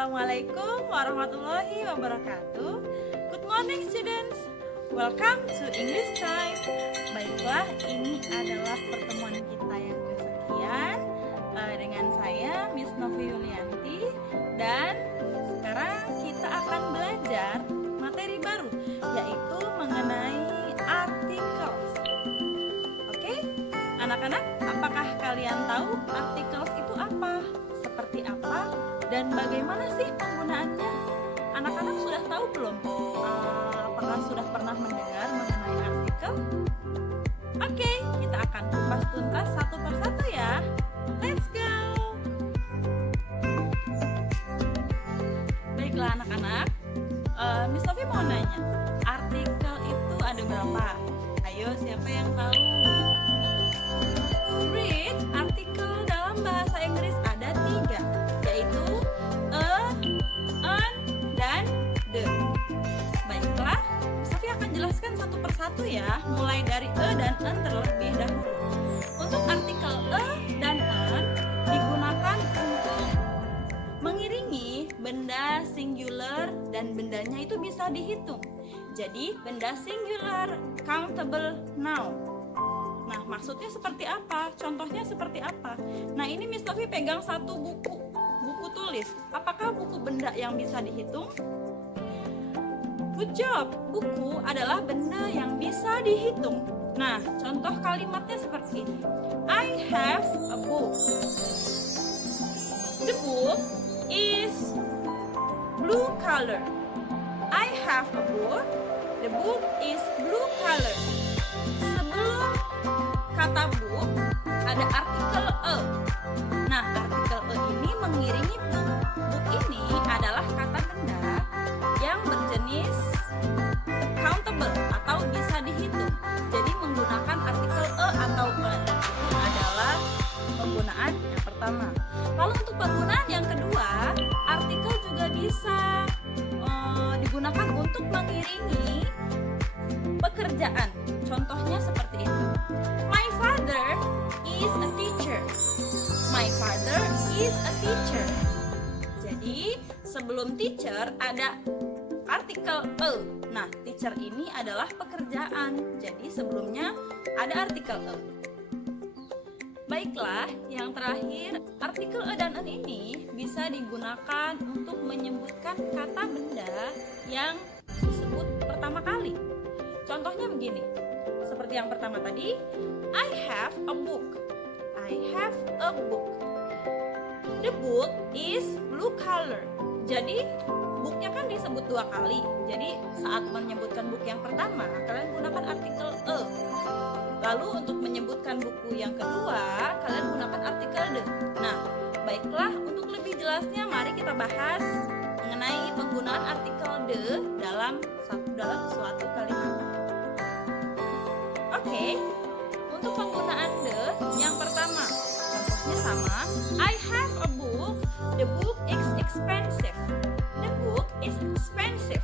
Assalamualaikum warahmatullahi wabarakatuh. Good morning students. Welcome to English Time. Baiklah, ini adalah pertemuan kita yang kesekian dengan saya Miss Novi Yulianti. Dan sekarang kita akan belajar materi baru, yaitu mengenai articles. Oke, anak-anak, apakah kalian tahu articles itu apa? Seperti apa? Dan bagaimana sih penggunaannya? Anak-anak sudah tahu belum? Apakah sudah pernah mendengar mengenai artikel? Oke, kita akan kupas tuntas satu persatu ya. Let's go! Baiklah anak-anak, Miss Sophie mau nanya, artikel itu ada berapa? Ayo, siapa yang tahu? Read, artikel dalam bahasa Inggris ada 3, yaitu a, an, dan the. Baiklah, Sophie akan jelaskan satu persatu ya, mulai dari a dan an terlebih dahulu. Untuk artikel a dan an digunakan untuk mengiringi benda singular dan bendanya itu bisa dihitung. Jadi benda singular countable noun. Nah, maksudnya seperti apa? Contohnya seperti apa? Nah, ini Miss Sophie pegang satu buku tulis. Apakah buku benda yang bisa dihitung? Good job. Buku adalah benda yang bisa dihitung. Nah, contoh kalimatnya seperti ini. I have a book. The book is blue color. I have a book. The book is blue color. Sebelum kata book ada artikel a. Nah, artikel a ini mengiringi book. Book ini adalah kata benda yang berjenis countable atau bisa dihitung. Jadi menggunakan artikel a atau an. Itu adalah penggunaan yang pertama. Lalu untuk penggunaan yang kedua, artikel juga bisa digunakan untuk mengiringi pekerjaan. Contohnya seperti ini. My father is a teacher. My father is a teacher. Jadi sebelum teacher ada artikel a. Nah, teacher ini adalah pekerjaan. Jadi sebelumnya ada artikel a. Baiklah, yang terakhir, artikel a dan an ini bisa digunakan untuk menyebutkan kata benda yang disebut pertama kali. Contohnya begini, seperti yang pertama tadi, I have a book. I have a book. The book is blue color. Jadi, booknya kan disebut 2 kali. Jadi, saat menyebutkan book yang pertama, kalian gunakan artikel a. Lalu untuk menyebutkan buku yang kedua, kalian gunakan artikel the. Nah, baiklah, untuk lebih jelasnya mari kita bahas mengenai penggunaan artikel the dalam suatu kalimat. Oke, untuk penggunaan the yang pertama, contohnya sama. I have a book. The book is expensive. The book is expensive.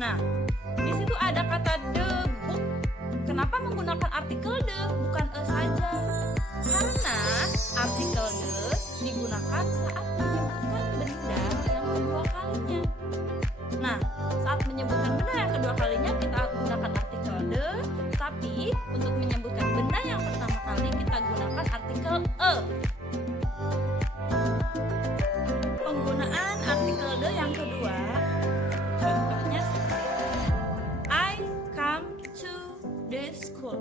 Nah, di situ ada kata the book. Kenapa menggunakan artikel the bukan a saja? Karena artikel the digunakan saat menyebutkan benda yang kedua kalinya. Nah, saat menyebutkan benda yang kedua kalinya kita gunakan artikel the, tapi untuk menyebutkan benda yang pertama kali kita gunakan artikel a. Penggunaan artikel the yang kedua, contohnya seperti I come to the school.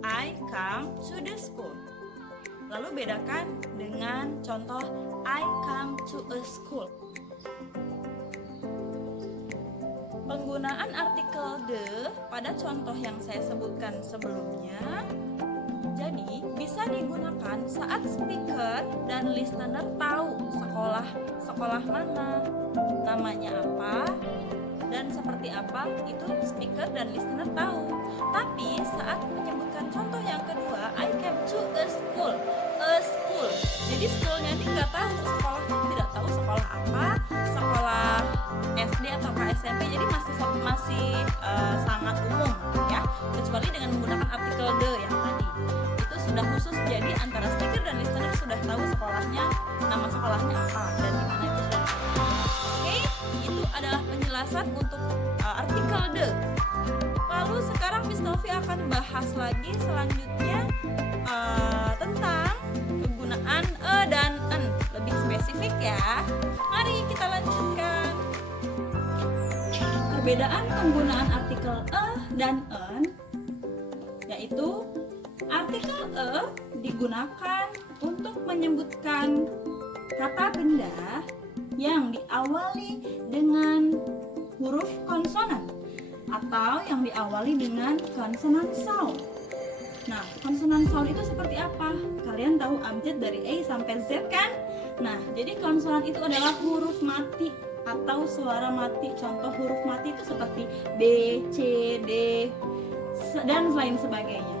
I come to the school. Lalu bedakan dengan contoh I come to a school. Penggunaan artikel the pada contoh yang saya sebutkan sebelumnya, jadi bisa digunakan saat speaker dan listener tahu sekolah mana, namanya apa, dan seperti apa, itu speaker dan listener tahu. Tapi saat menyebutkan contoh yang kedua, I came to a school. Jadi schoolnya ini nggak tahu, sekolahnya tidak tahu sekolah apa, sekolah SD atau SMP, jadi masih sangat umum ya, kecuali dengan menggunakan artikel the yang tadi. Itu sudah khusus, jadi antara speaker dan listener sudah tahu sekolahnya, nama sekolahnya apa dan di mana itu. penjelasan untuk artikel the. Lalu sekarang Miss Novi akan bahas lagi selanjutnya tentang penggunaan dan en, lebih spesifik ya. Mari kita lanjutkan. Perbedaan penggunaan artikel dan en yaitu artikel digunakan untuk menyebutkan kata benda yang diawali dengan huruf konsonan atau yang diawali dengan consonant sound. Nah, consonant sound itu seperti apa? Kalian tahu abjad dari A sampai Z kan? Nah, jadi konsonan itu adalah huruf mati atau suara mati. Contoh huruf mati itu seperti B, C, D, dan lain sebagainya.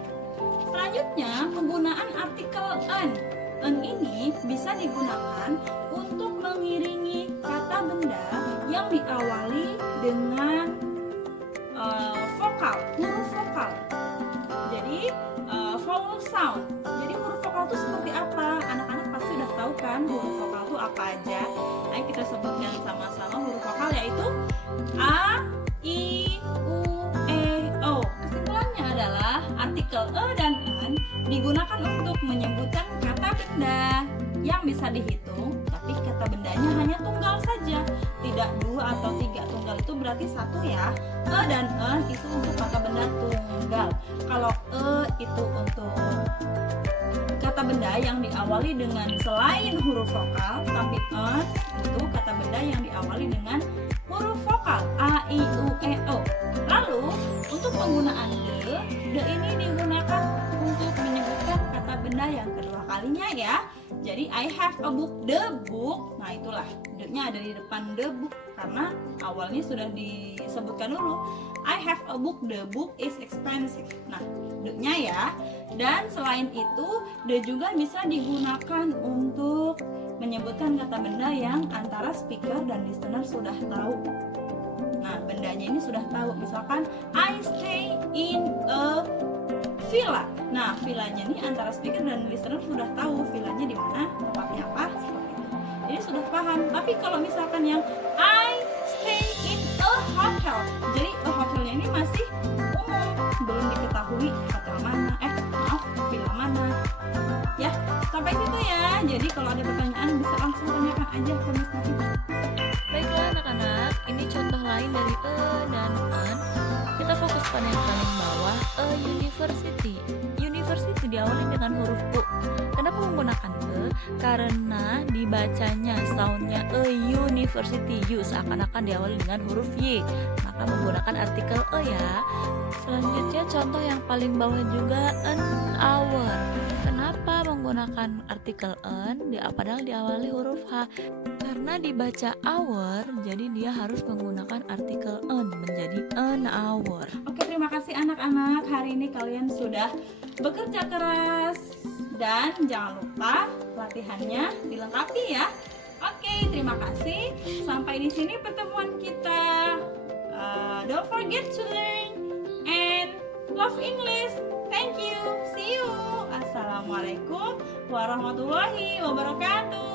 Selanjutnya, penggunaan artikel en. En ini bisa digunakan untuk mengiringi kata benda yang diawali dengan vokal, huruf vokal. Jadi vowel sound. Jadi huruf vokal itu seperti apa? Anak-anak pasti udah tahu kan huruf vokal itu apa aja. Ayo kita sebutkan sama-sama huruf vokal yaitu A, I, U, E, O. Kesimpulannya adalah artikel dan en digunakan untuk menyebutkan kata benda yang bisa dihitung, tapi kata bendanya hanya tunggal saja, tidak 2 atau 3. Tunggal itu berarti 1 ya. Dan en itu untuk kata benda tunggal. Kalau itu untuk kata benda yang diawali dengan selain huruf vokal, tapi en itu kata benda yang diawali dengan huruf vokal A, I, U, E, O. Lalu untuk penggunaan the ini digunakan untuk menyebutkan kata benda yang kedua kalinya ya. Jadi I have a book, the book. Nah itulah the-nya ada di depan the book karena awalnya sudah disebutkan dulu. I have a book, the book is expensive. Nah the-nya ya. Dan selain itu the juga bisa digunakan untuk menyebutkan kata benda yang antara speaker dan listener sudah tahu. Nah bendanya ini sudah tahu. Misalkan I stay in a villa. Nah, villanya ini antara speaker dan listener sudah tahu villanya di mana, tempatnya apa, seperti itu. Jadi sudah paham. Tapi kalau misalkan yang I stay in a hotel, jadi a hotelnya ini masih umum, belum diketahui hotel mana, villa mana. Ya, sampai situ ya. Jadi kalau ada pertanyaan bisa langsung tanyakan aja ke Miss Novi. Baiklah anak-anak, ini contoh lain dari dan en. Kita fokus pada yang paling bawah, university. University diawali dengan huruf U. Kenapa menggunakan e? Karena dibacanya soundnya university, U seakan-akan diawali dengan huruf Y. Maka menggunakan artikel e ya. Selanjutnya contoh yang paling bawah juga an hour. Kenapa menggunakan artikel an? Padahal diawali huruf H. Karena dibaca hour, jadi dia harus menggunakan artikel an menjadi an hour. Oke, terima kasih anak-anak. Hari ini kalian sudah bekerja keras dan jangan lupa latihannya dilengkapi ya. Oke, terima kasih. Sampai di sini pertemuan kita. Don't forget to learn and love English. Thank you. See you. Assalamualaikum warahmatullahi wabarakatuh.